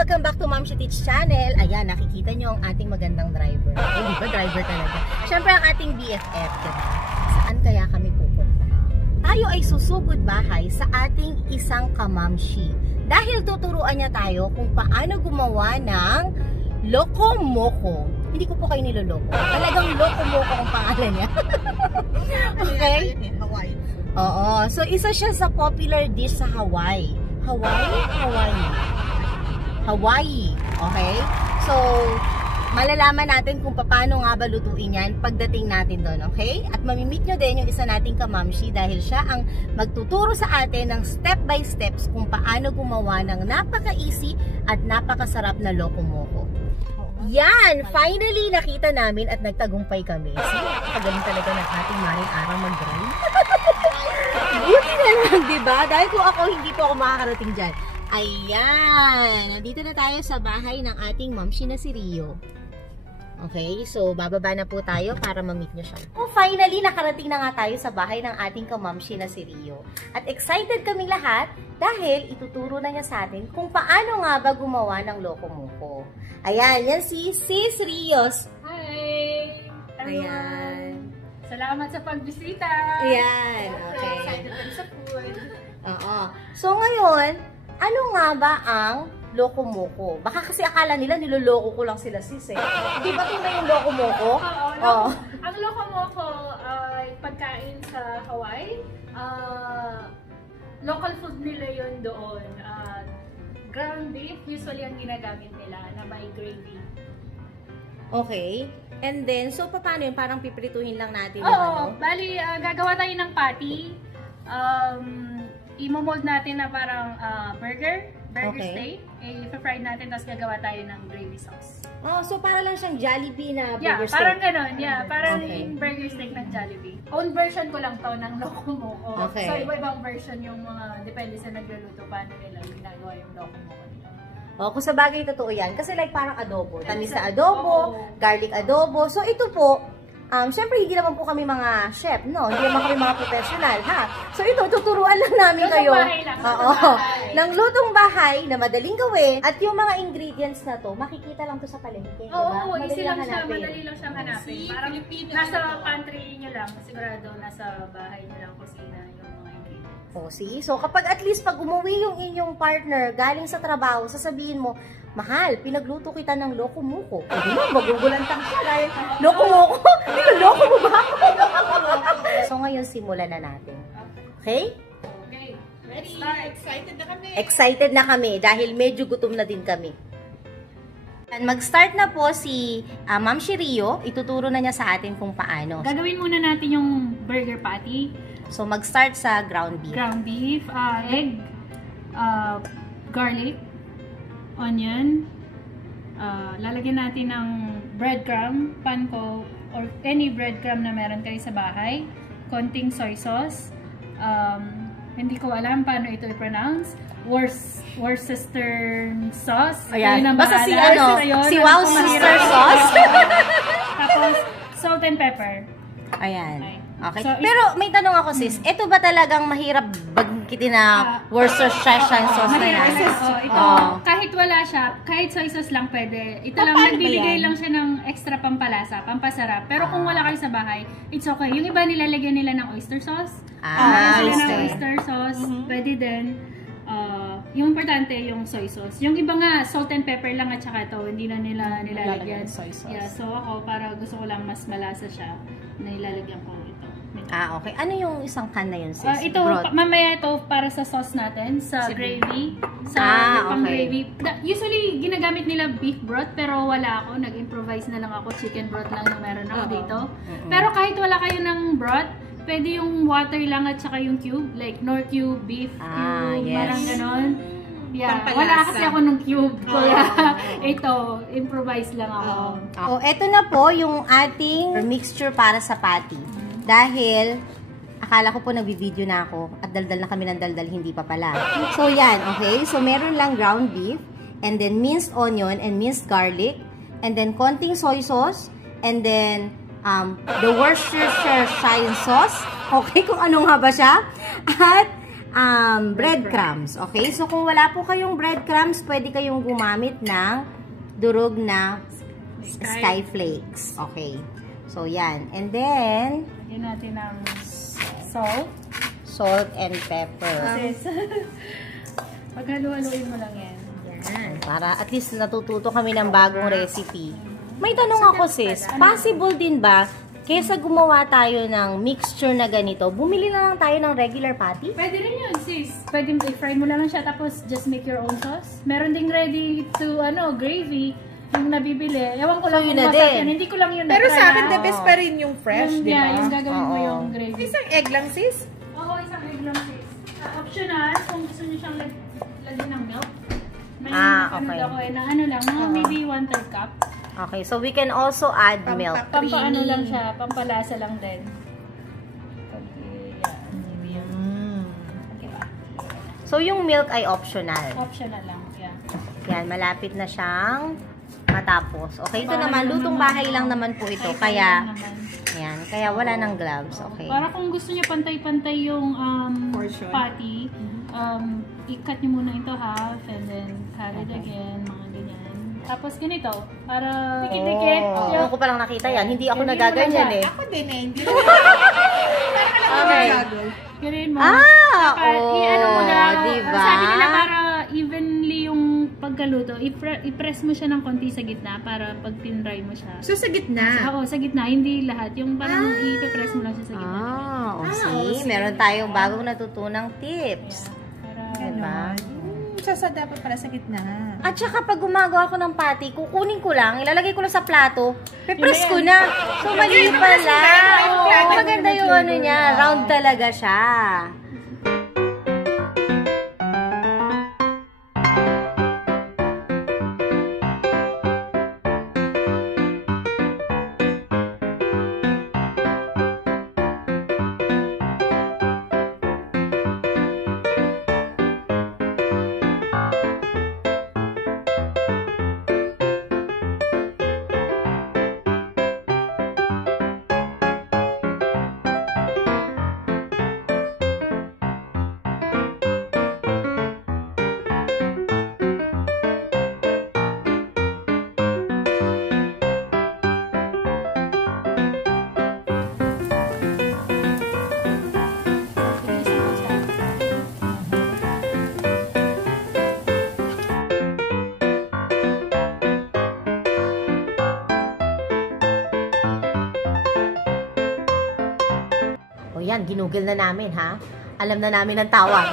welcome back to Ma'am She Teach Channel. Ayan, nakikita nyo ang ating magandang driver. Hindi ba driver talaga? Siyempre ang ating BFF, diba? Saan kaya kami pupunta? Tayo ay susugod bahay sa ating isang kamamshi. Dahil tuturuan niya tayo kung paano gumawa ng Loco-Moco. Hindi ko po kayo niloloko. Talagang Loco-Moco ang pangalan niya. Okay? Hawaii. Oo. So, isa siya sa popular dish sa Hawaii. Hawaii. Okay? So, malalaman natin kung paano nga ba lutuin yan pagdating natin doon. Okay? At mamimit nyo din yung isa nating kamamshi dahil siya ang magtuturo sa atin ng step by steps kung paano gumawa ng napaka-easy at napakasarap na Loco-Moco. Yan! Finally, nakita namin at nagtagumpay kami. So, napakagaling talaga ng ating maring araw mag-drive. Buti na lang, diba? Dahil kung ako, hindi po ako makakarating dyan. Ayan! Nandito na tayo sa bahay ng ating mamshi na si Rio. Okay, so bababa na po tayo para ma-meet nyo siya. So finally, nakarating na nga tayo sa bahay ng ating kamamshi na si Rio. At excited kaming lahat dahil ituturo na niya sa atin kung paano nga ba gumawa ng Loco-Moco. Ayan, yan si Sis Rios. Hi! Ayan. Salamat sa pagbisita! Ayan, okay. Excited kami sa food. Oo. So ngayon, ano nga ba ang Loco-Moco? Baka kasi akala nila niloloko ko lang sila sis eh. Di ba ito na yung Loco-Moco? Oo. Ang Loco-Moco ay pagkain sa Hawaii. Local food nila yun doon. Ground beef, usually ang ginagamit nila na may gravy. Okay. And then, so paano yun? Parang piprituhin lang natin yung Oo. Bali, gagawa tayo ng patty. I-mold natin na parang burger steak. I-fry natin, tapos gagawa tayo ng gravy sauce. Oh, so para lang siyang Jollibee na burger steak? Parang gano'n. Yeah, parang Okay. burger steak ng Jollibee. Own version ko lang to ng Loco-Moco. Okay. So, iba-ibang version yung mga, depende sa nagluluto, paano nila ginagawa yung Loco-Moco nila. Oh, kung sa bagay totoo yan. Kasi like parang adobo. Tamis na adobo, garlic adobo. So ito po, syempre hindi naman po kami mga chef, no? Hindi naman kami mga professional, ha? So ito, tuturuan lang namin kayo. Ng lutong bahay na madaling gawin. At yung mga ingredients na to, makikita lang to sa palengke, diba? Oo, easy lang siya. hanapin. Madali lang siyang hanapin. Parang nasa pantry nyo lang. Sigurado nasa bahay nyo lang kusina yung mga ingredients. O, see? So, kapag at least pag umuwi yung inyong partner galing sa trabaho, sasabihin mo, mahal, pinagluto kita ng Loco-Moco. O, di ba? Magugulantang siya dahil Loco-Moco? Niloloko mo ba ako? So, ngayon, simulan na natin. Okay? Okay. Ready? Excited na kami. Excited na kami dahil medyo gutom na din kami. Mag-start na po si Ma'am She Rio. Ituturo na niya sa atin kung paano. Gagawin muna natin yung burger patty. So, mag-start sa ground beef. Ground beef, egg, garlic, onion, lalagyan natin ng breadcrumb, panko, or any breadcrumb na meron kayo sa bahay, konting soy sauce, hindi ko alam paano ito i-pronounce, Worcester sauce. Ayan. Basta si Wow Sister sauce. Tapos, salt and pepper. Ayan. Okay. So, pero may tanong ako sis, ito ba talagang mahirap bagkitin na Worcestershire sauce na yan? Ito, kahit wala siya, kahit soy sauce lang pwede. Ito lang, nagbibigay lang siya ng extra pampalasa, pampasarap. Pero kung wala kayo sa bahay, it's okay. Yung iba nilalagyan nila ng oyster sauce. Ng oyster sauce, pwede din. Yung importante yung soy sauce. Yung iba nga, salt and pepper lang at saka ito, hindi na nila nilalagyan soy sauce. Yeah, so ako, para gusto ko lang mas malasa siya, na ilalagyan ko ito. Okay. Ano yung isang can na yun, sis? Ito, mamaya ito para sa sauce natin, sa gravy. Sa pang gravy. Usually, ginagamit nila beef broth, pero wala ako. Nag-improvise na lang ako. Chicken broth lang yung meron ako dito. Pero kahit wala kayo ng broth, pwede yung water lang at saka yung cube. Like, Knorr cube, beef cube, parang ganon. Yeah, wala kasi ako nung cube. Kaya ito, improvise lang ako. Ito na po yung ating mixture para sa patty. Dahil, akala ko po nagbi-video na ako at daldal na kami ng daldal, hindi pa pala. So, yan, okay? So, meron lang ground beef, and then minced onion and minced garlic, and then konting soy sauce, and then the Worcestershire sauce. Okay, kung ano nga ba siya. At breadcrumbs. Okay? So, kung wala po kayong breadcrumbs, pwede kayong gumamit ng durog na sky flakes. Okay. So, yan. And then, lagyan natin ng salt. Salt and pepper. Paghalu-haluin mo lang yan. Yan. Para at least natututo kami ng bagong recipe. May tanong ako, sis. Possible din ba, kesa gumawa tayo ng mixture na ganito, bumili na lang tayo ng regular patty? Pwede rin yun, sis. Pwede i-fry mo lang siya tapos just make your own sauce. Meron ding ready to, gravy yung nabibili. Ewan ko lang yun kung na masarap din. yan. Hindi ko lang yun Pero na-try, sa akin, ha? the best pa rin yung fresh, di ba? Yeah, yung gagawin mo yung gravy. Isang egg lang, sis? Oo, isang egg lang, sis. Optional, kung gusto nyo siyang lagyan ng milk. May okay. ako na lang, mga maybe 1/3 cup. Okay, so we can also add milk. Pampaano lang siya, pampalasa lang din. Okay, So, yung milk ay optional. optional lang, yeah. Yan, malapit na siyang matapos. Okay, ito naman, lutong bahay lang naman po ito. Kaya, yan, kaya wala ng gloves. Okay. Para kung gusto niyo pantay-pantay yung Portion. patty, i-cut niyo muna ito half and then cut it again, mga ganyan. Tapos ganito, para dikit-dikit. Ako ko palang nakita yan. Hindi ako nagaganyan eh. Ako din eh. Hindi Okay. Ganyan mo. Oo, mo lang. diba? Sabi nila para evenly yung pagkaluto, i-press mo siya ng konti sa gitna para pag tinry mo siya. So, sa gitna? Oo, sa gitna, hindi lahat. Yung parang i-press mo lang siya sa gitna. See? Meron tayong bagong natutunang tips. Para, Diba? So, dapat pala sa gitna. At saka pag gumagawa ko ng patty, kukunin ko lang, ilalagay ko lang sa plato, pe-press ko na. So, mali pala. Oo, maganda yung ano niya. Round talaga siya. O yan, ginugol na namin ha. Alam na namin ang tawag.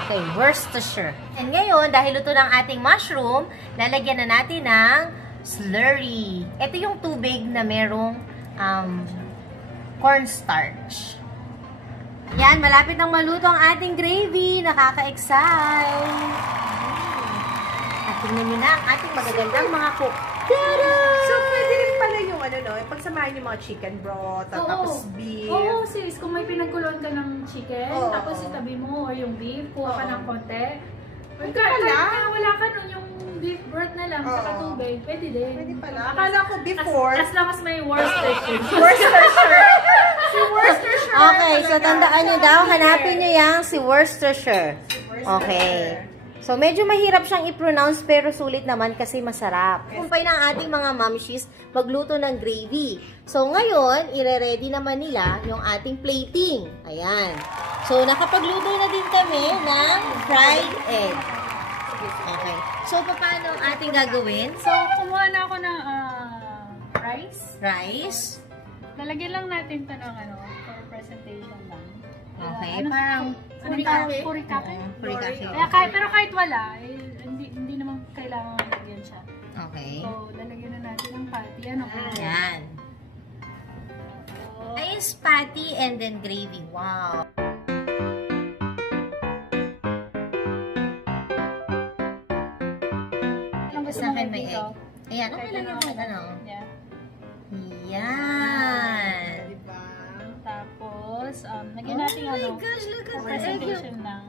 Okay, Worcestershire. And ngayon, dahil luto ng ating mushroom, lalagyan na natin ng slurry. Ito yung tubig na merong cornstarch. Yan, malapit nang maluto ang ating gravy. Nakaka-excite. At tingnan nyo na ang ating magagandang mga cook. So, pwede rin pala yung pagsamahin yung mga chicken broth, tapos beef. Oo, sis. Kung may pinagkulon ka ng chicken, Oo. tapos itabi mo, or yung beef, kuha ka ng konti. Pwede pala. Kaya wala ka nun, yung beef broth na lang, saka Oo. tubig. Pwede din. Pwede pala. Akala ko before. As long as may Worcestershire. Worcestershire. Si Worcestershire. Okay, so tandaan nyo daw, hanapin nyo yung si Worcestershire. Okay. So, medyo mahirap siyang i-pronounce pero sulit naman kasi masarap. Kumpay ng ating mga mamshis magluto ng gravy. So, ngayon, ire-ready naman nila yung ating plating. Ayan. So, nakapagluto na din kami ng fried egg. Okay. So, paano ang ating gagawin? So, kumuha na ako ng rice. Rice. Lalagyan lang natin ito ng for presentation lang. Okay, parang Furikake. furikake. Pero kahit wala, hindi naman kailangan lagyan siya. Okay. So, lalagyan na natin ng patty. Ayan. Ice patty and then gravy. Wow. Sa akin may egg. Ayan, okay lang yung Yeah. Yan. Diba? Tapos, lagyan natin gosh, look for at the egg. presentation lang.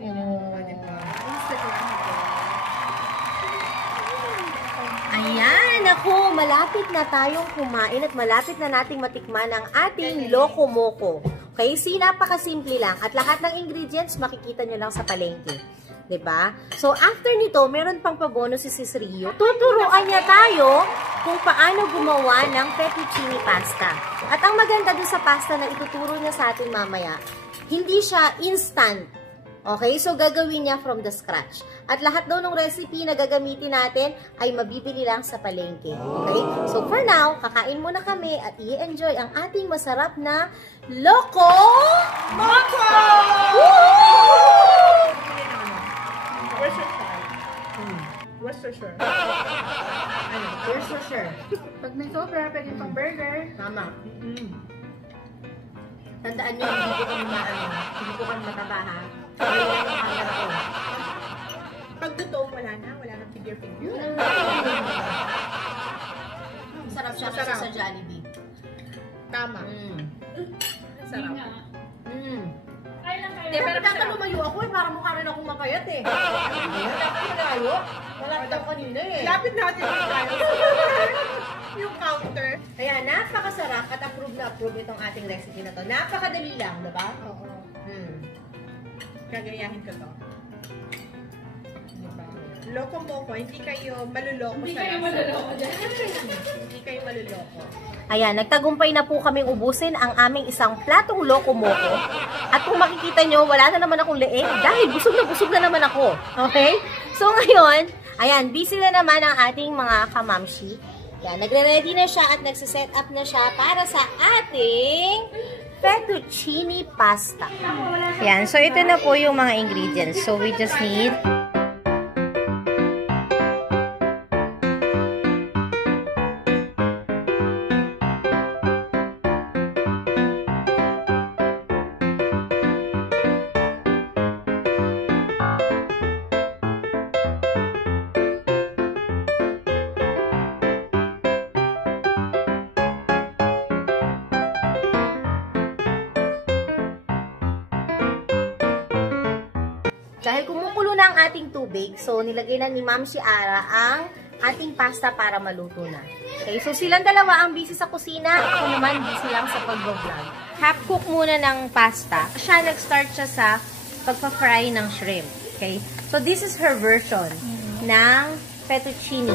Oh. Diba? Instagram ito. Ayan, ako, malapit na tayong kumain at malapit na nating matikman ang ating loco moco. Okay? See, napakasimple lang. At lahat ng ingredients, makikita nyo lang sa palengke. 'Di ba? So, after nito, meron pang pabonus si Sis Rio. Tuturuan niya tayo kung paano gumawa ng fettuccine pasta. At ang maganda dun sa pasta na ituturo niya sa atin mamaya, hindi siya instant. Okay? So, gagawin niya from the scratch. At lahat daw ng recipe na gagamitin natin ay mabibili lang sa palengke. Okay? So, for now, kakain muna kami at i-enjoy ang ating masarap na Loco Moco! Worcestershire. Ano? Worcestershire. Pag may sobra, pwede pang burger. Tama. Tandaan nyo, hindi ko kami maano. Hindi ko kami mataba, ha? Kaya lang yung camera ko. Pag totoo, wala na figure. Sarap siya kasi Sarap. sa Jollibee. Tama. Sarap. Kaya lang kayo. Hindi, pero dapat lumayo ako eh. Para mukha rin akong mapayat eh. Dapat malayo. Malapit ako kanina eh. Lapit natin yung tayo. Yung counter. Kaya napakasarap at approve na approve itong ating recipe na to. Napakadali lang, diba? Oo. Gagayahin ko to. Diba? Loko Moco, hindi kayo maluloko Hindi sa kayo lasa. maluloko dyan. Hindi kayo maluloko. Ayan, nagtagumpay na po kaming ubusin ang aming isang platong Loco Moco. At kung makikita nyo, wala na naman akong leeg dahil busog na naman ako. Okay? So ngayon, ayan, busy na naman ang ating mga kamamshi. Ayan, nagre-ready na siya at nagsiset up na siya para sa ating fettuccine pasta. Ayan, so ito na po yung mga ingredients. So we just need dahil kumukulo na ang ating tubig, so nilagay na ni Ma'am Shiara ang ating pasta para maluto na. Okay, so silang dalawa ang busy sa kusina, ako naman busy lang sa pag-vlog. Half cook muna ng pasta. Nag-start siya sa pagpa-fry ng shrimp. Okay, so this is her version ng fettuccine.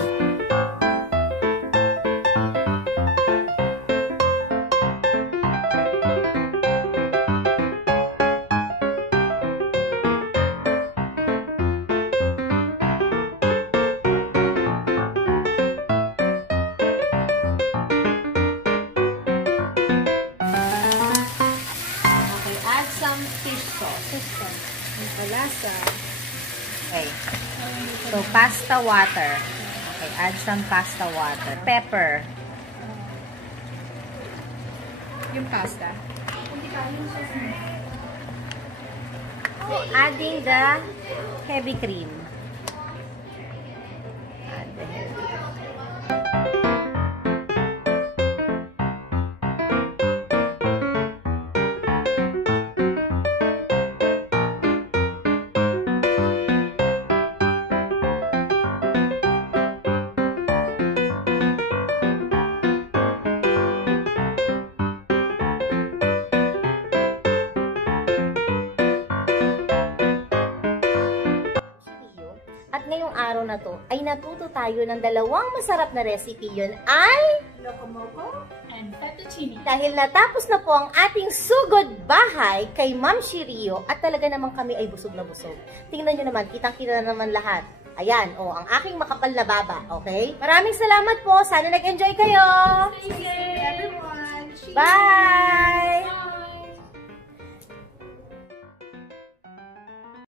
Some fish sauce. Malasa. Okay. So, pasta water. Okay, add some pasta water. Pepper. Yung pasta. Adding the heavy cream. Add the heavy cream. At ngayong araw na to, ay natuto tayo ng dalawang masarap na recipe. Yun ay Loco Moco. And fettuccine. dahil natapos na po ang ating sugod bahay kay Ma'am Shirio at talaga naman kami ay busog na busog. Tingnan nyo naman, kitang-kita na naman lahat. Ayan, ang aking makapal na baba, okay? Maraming salamat po. Sana nag-enjoy kayo. Stay safe. Everyone. Bye!